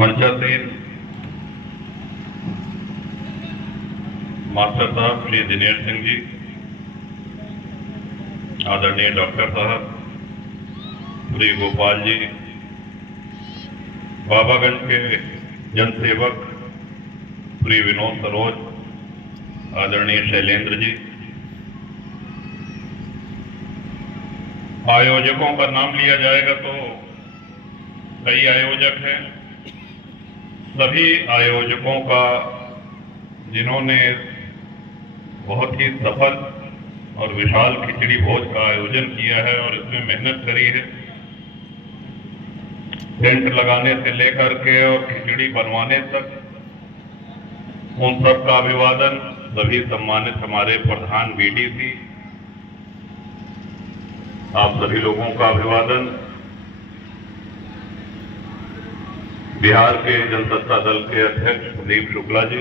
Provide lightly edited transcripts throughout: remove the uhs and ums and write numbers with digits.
मंचासीन master साहब श्री दिनेश सिंह जी, आदरणीय doctor साहब, श्री गोपाल जी, बाबागंज के जनसेवक श्री विनोद सरोज, आदरणीय शैलेंद्र जी, आयोजकों का नाम लिया जाएगा तो कई आयोजक हैं। सभी आयोजकों का जिन्होंने बहुत ही सफल और विशाल खिचड़ी भोज का आयोजन किया है और इसमें मेहनत करी है, टेंट लगाने से लेकर के और खिचड़ी बनवाने तक, उन सब का अभिवादन। सभी सम्मानित हमारे प्रधान बीडीसी, आप सभी लोगों का अभिवादन। बिहार के जनसत्ता दल के अध्यक्ष प्रदीप शुक्ला जी,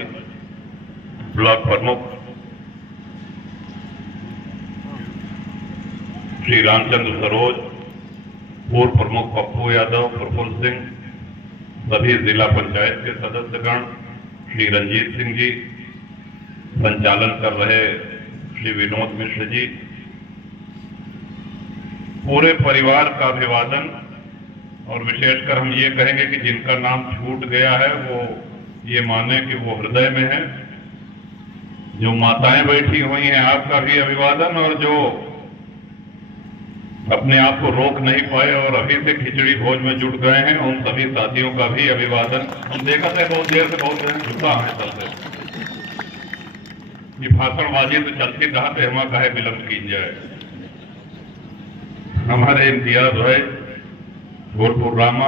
ब्लॉक प्रमुख श्री रामचंद्र सरोज, पूर्व प्रमुख पप्पू यादव, प्रफुल्ल सिंह, सभी जिला पंचायत के सदस्यगण, श्री रंजीत सिंह जी, संचालन कर रहे श्री विनोद मिश्र जी, पूरे परिवार का अभिवादन। और विशेषकर हम ये कहेंगे कि जिनका नाम छूट गया है वो ये माने कि वो हृदय में है। जो माताएं बैठी हुई हैं, आपका भी अभिवादन, और जो अपने आप को रोक नहीं पाए और अभी से खिचड़ी भोज में जुट गए हैं, उन सभी साथियों का भी अभिवादन। हम देखा था बहुत देर से बहुत देर जुटा है सबसे, ये भाषणबाजी तो चलती रहा थे, हम कहे विलंब की जाए। हमारे इम्तियाज भाई, गोरपुर रामा,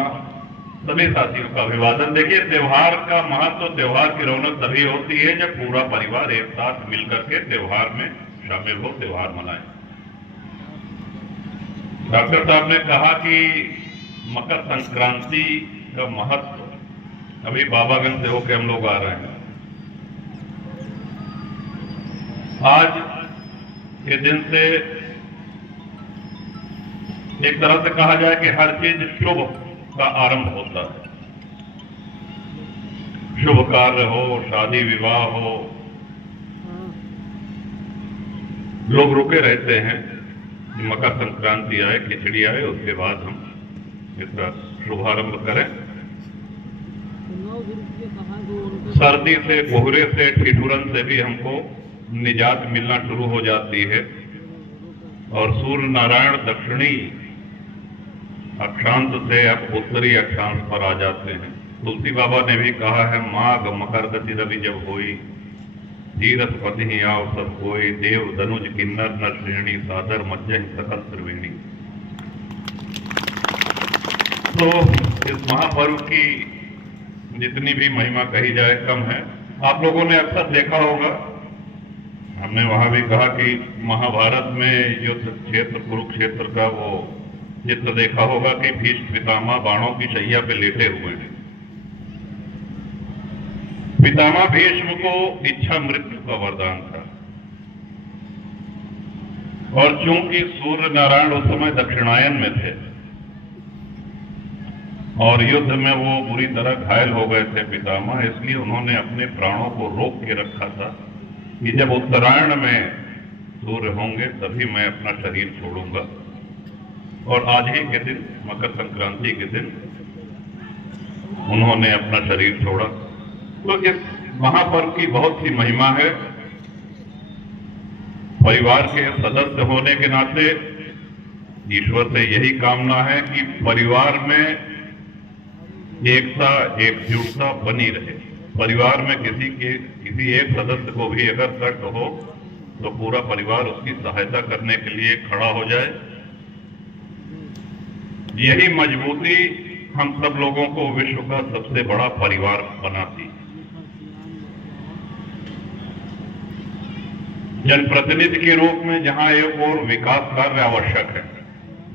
सभी साथियों का अभिवादन। देखिए, त्योहार का महत्व, त्योहार की रौनक तभी होती है जब पूरा परिवार एक साथ मिलकर के त्योहार में शामिल हो, त्योहार मनाए। डॉक्टर साहब ने कहा कि मकर संक्रांति का महत्व, अभी बाबागंज से होकर हम लोग आ रहे हैं। आज के दिन से एक तरह से कहा जाए कि हर चीज शुभ का आरंभ होता है। शुभ कार्य हो, शादी विवाह हो, लोग रुके रहते हैं। मकर संक्रांति आए, खिचड़ी आए, उसके बाद हम इसका शुभारंभ करें। सर्दी से, कोहरे से, ठिठुरन से भी हमको निजात मिलना शुरू हो जाती है और सूर्य नारायण दक्षिणी अक्षांश से अब उत्तरी अक्षांश पर आ जाते हैं। तुलसी बाबा ने भी कहा है, माघ मकर गति रवि जब होई, धीरथ पति ही आव सब कोई, देव धनुज किन्नर न श्रेणी, सादर मज्जह सकल त्रिवेणी। तो इस महापर्व की जितनी भी महिमा कही जाए कम है। आप लोगों ने अक्सर देखा होगा, हमने वहां भी कहा कि महाभारत में युद्ध क्षेत्र कुरुक्षेत्र का वो चित्र देखा होगा कि भीष्म पितामह बाणों की शैया पे लेटे हुए हैं। पितामह भीष्म को इच्छा मृत्यु का वरदान था, और चूंकि सूर्य नारायण उस समय दक्षिणायन में थे और युद्ध में वो बुरी तरह घायल हो गए थे पितामह, इसलिए उन्होंने अपने प्राणों को रोक के रखा था कि जब उत्तरायण में सूर्य होंगे तभी मैं अपना शरीर छोड़ूंगा। और आज ही के दिन, मकर संक्रांति के दिन, उन्होंने अपना शरीर छोड़ा। तो इस महापर्व की बहुत सी महिमा है। परिवार के सदस्य होने के नाते ईश्वर से यही कामना है कि परिवार में एकता, एकजुटता बनी रहे। परिवार में किसी एक सदस्य को भी अगर कष्ट हो तो पूरा परिवार उसकी सहायता करने के लिए खड़ा हो जाए। यही मजबूती हम सब लोगों को विश्व का सबसे बड़ा परिवार बनाती है। जनप्रतिनिधि के रूप में जहां एक और विकास कार्य आवश्यक है,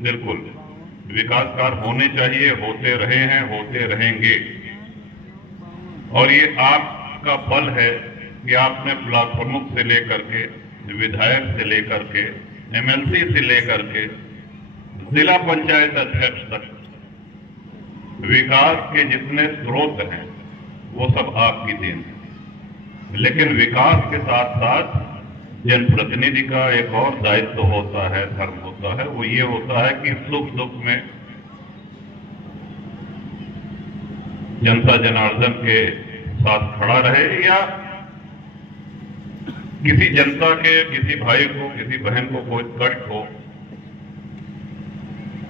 बिल्कुल विकास कार्य होने चाहिए, होते रहे हैं, होते रहेंगे। और ये आपका बल है कि आपने ब्लॉक प्रमुख से लेकर के, विधायक से लेकर के, एमएलसी से लेकर के जिला पंचायत अध्यक्ष तक विकास के जितने स्रोत हैं वो सब आपकी देन है, लेकिन विकास के साथ साथ जनप्रतिनिधि का एक और दायित्व होता है, धर्म होता है, वो ये होता है कि सुख दुख में जनता जनार्दन के साथ खड़ा रहे, या किसी जनता के, किसी भाई को, किसी बहन को कोई कष्ट हो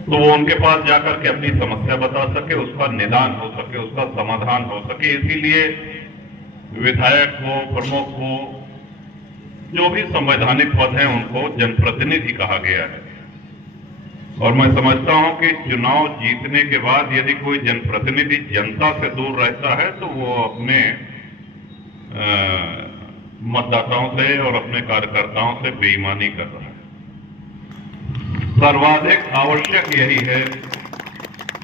तो वो उनके पास जाकर के अपनी समस्या बता सके, उसका निदान हो सके, उसका समाधान हो सके। इसीलिए विधायक हो, प्रमुख हो, जो भी संवैधानिक पद हैं उनको जनप्रतिनिधि कहा गया है। और मैं समझता हूं कि चुनाव जीतने के बाद यदि कोई जनप्रतिनिधि जनता से दूर रहता है तो वो अपने मतदाताओं से और अपने कार्यकर्ताओं से बेईमानी कर रहा है। सर्वाधिक आवश्यक यही है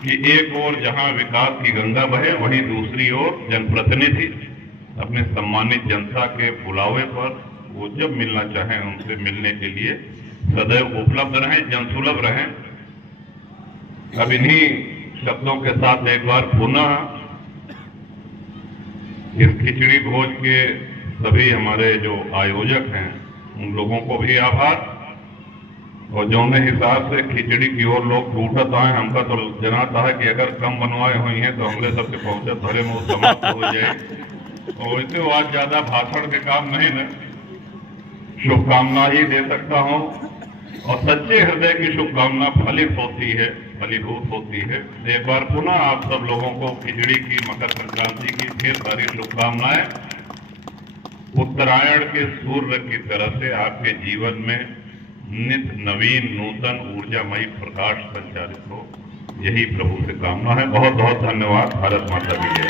कि एक ओर जहां विकास की गंगा बहे, वहीं दूसरी ओर जनप्रतिनिधि अपने सम्मानित जनता के बुलावे पर वो जब मिलना चाहें उनसे मिलने के लिए सदैव उपलब्ध रहें, जनसुलभ रहें। अब इन्हीं शब्दों के साथ एक बार पुनः इस खिचड़ी भोज के सभी हमारे जो आयोजक हैं उन लोगों को भी आभार। और जो हिसाब से खिचड़ी की ओर लोग टूटत आए, हमका तो जनाता है कि अगर कम बनवाए हुई हैं तो हमरे सबके पहुंचे भरे में समाप्त हो जाए। और वैसे आज ज्यादा भाषण के काम नहीं न, शुभकामना ही दे सकता हूं। और सच्चे हृदय की शुभकामना फलित होती है, फलीभूत होती है। एक बार पुनः आप सब लोगों को खिचड़ी की, मकर संक्रांति की ढेर सारी शुभकामनाएं। उत्तरायण के सूर्य की तरह से आपके जीवन में नित नवीन नूतन ऊर्जामयी प्रकाश संचारित हो, यही प्रभु से कामना है। बहुत बहुत धन्यवाद। भारत माता की जय।